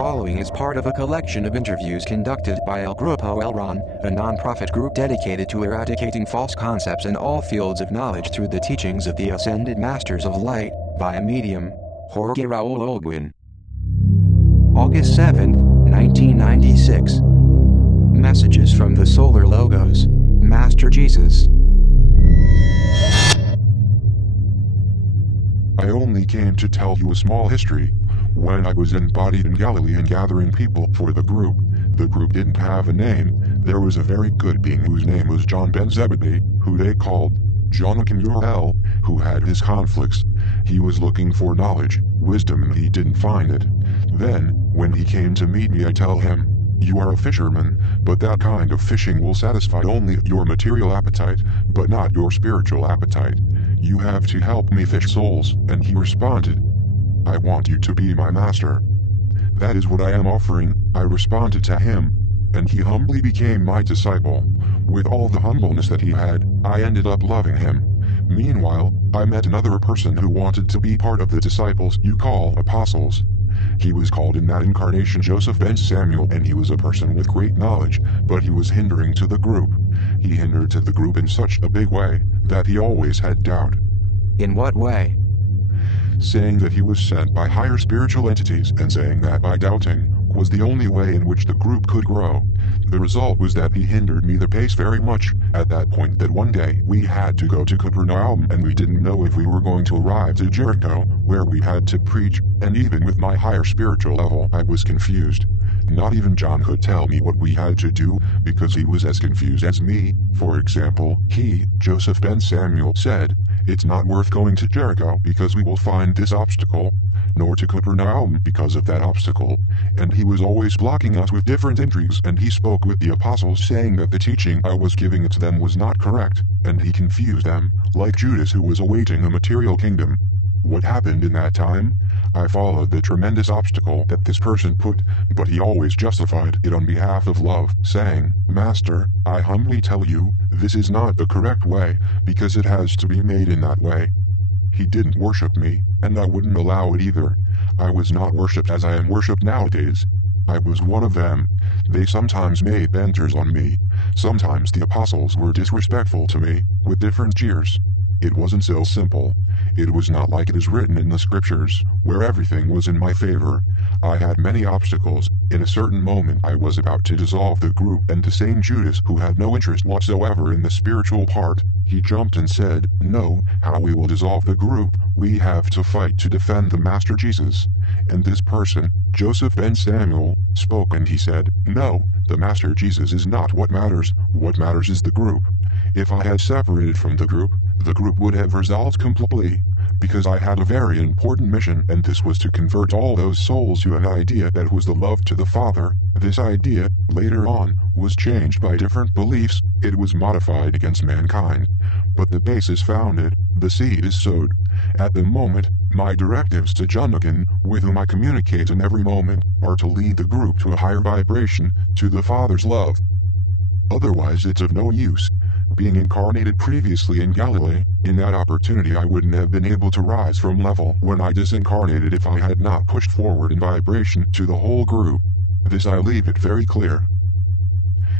following is part of a collection of interviews conducted by El Grupo Elron, a non-profit group dedicated to eradicating false concepts in all fields of knowledge through the teachings of the ascended Masters of Light, via medium, Jorge Raul Olguin. August 7, 1996. Messages from the Solar Logos, Master Jesus. I only came to tell you a small history. When I was embodied in Galilee and gathering people for the group didn't have a name. There was a very good being whose name was John Ben Zebedee, who they called Jonathan Uriel, who had his conflicts. He was looking for knowledge, wisdom, and he didn't find it. Then, when he came to meet me, I tell him, "You are a fisherman, but that kind of fishing will satisfy only your material appetite, but not your spiritual appetite. You have to help me fish souls." And he responded, "I want you to be my master." "That is what I am offering," I responded to him, and he humbly became my disciple. With all the humbleness that he had, I ended up loving him. Meanwhile, I met another person who wanted to be part of the disciples you call apostles. He was called in that incarnation Joseph Ben Samuel, and he was a person with great knowledge, but he was hindering to the group. He hindered to the group in such a big way that he always had doubt. In what way? Saying that he was sent by higher spiritual entities, and saying that by doubting was the only way in which the group could grow. The result was that he hindered me the pace very much, at that point that one day we had to go to Capernaum, and we didn't know if we were going to arrive to Jericho, where we had to preach, and even with my higher spiritual level I was confused. Not even John could tell me what we had to do, because he was as confused as me. For example, Joseph Ben Samuel, said, "It's not worth going to Jericho because we will find this obstacle, nor to Capernaum because of that obstacle." And he was always blocking us with different intrigues, and he spoke with the apostles saying that the teaching I was giving to them was not correct, and he confused them, like Judas who was awaiting a material kingdom. What happened in that time? I followed the tremendous obstacle that this person put, but he always justified it on behalf of love, saying, "Master, I humbly tell you, this is not the correct way, because it has to be made in that way." He didn't worship me, and I wouldn't allow it either. I was not worshipped as I am worshipped nowadays. I was one of them. They sometimes made banters on me. Sometimes the apostles were disrespectful to me, with different jeers. It wasn't so simple. It was not like it is written in the scriptures, where everything was in my favor. I had many obstacles. In a certain moment I was about to dissolve the group, and the same Judas, who had no interest whatsoever in the spiritual part, he jumped and said, "No, how we will dissolve the group, we have to fight to defend the Master Jesus." And this person, Joseph Ben Samuel, spoke and he said, "No, the Master Jesus is not what matters is the group." If I had separated from the group would have resolved completely, because I had a very important mission, and this was to convert all those souls to an idea that was the love to the Father. This idea, later on, was changed by different beliefs, it was modified against mankind. But the base is founded, the seed is sowed. At the moment, my directives to Jonathan, with whom I communicate in every moment, are to lead the group to a higher vibration, to the Father's love. Otherwise it's of no use. Being incarnated previously in Galilee, in that opportunity I wouldn't have been able to rise from level when I disincarnated if I had not pushed forward in vibration to the whole group. This I leave it very clear.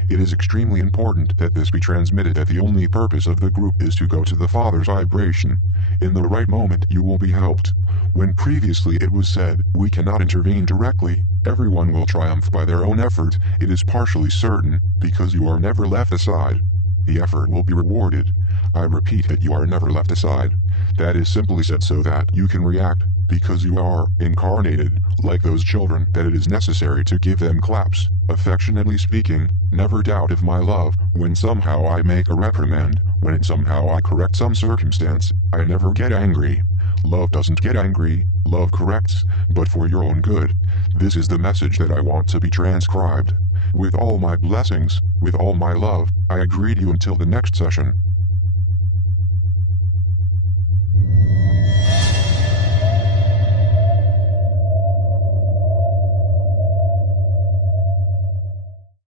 It is extremely important that this be transmitted, that the only purpose of the group is to go to the Father's vibration. In the right moment you will be helped. When previously it was said, "We cannot intervene directly, everyone will triumph by their own effort," it is partially certain, because you are never left aside. The effort will be rewarded. I repeat that you are never left aside. That is simply said so that you can react, because you are incarnated, like those children, that it is necessary to give them claps, affectionately speaking. Never doubt of my love. When somehow I make a reprimand, when somehow I correct some circumstance, I never get angry. Love doesn't get angry, love corrects, but for your own good. This is the message that I want to be transcribed. With all my blessings, with all my love, I greet you until the next session.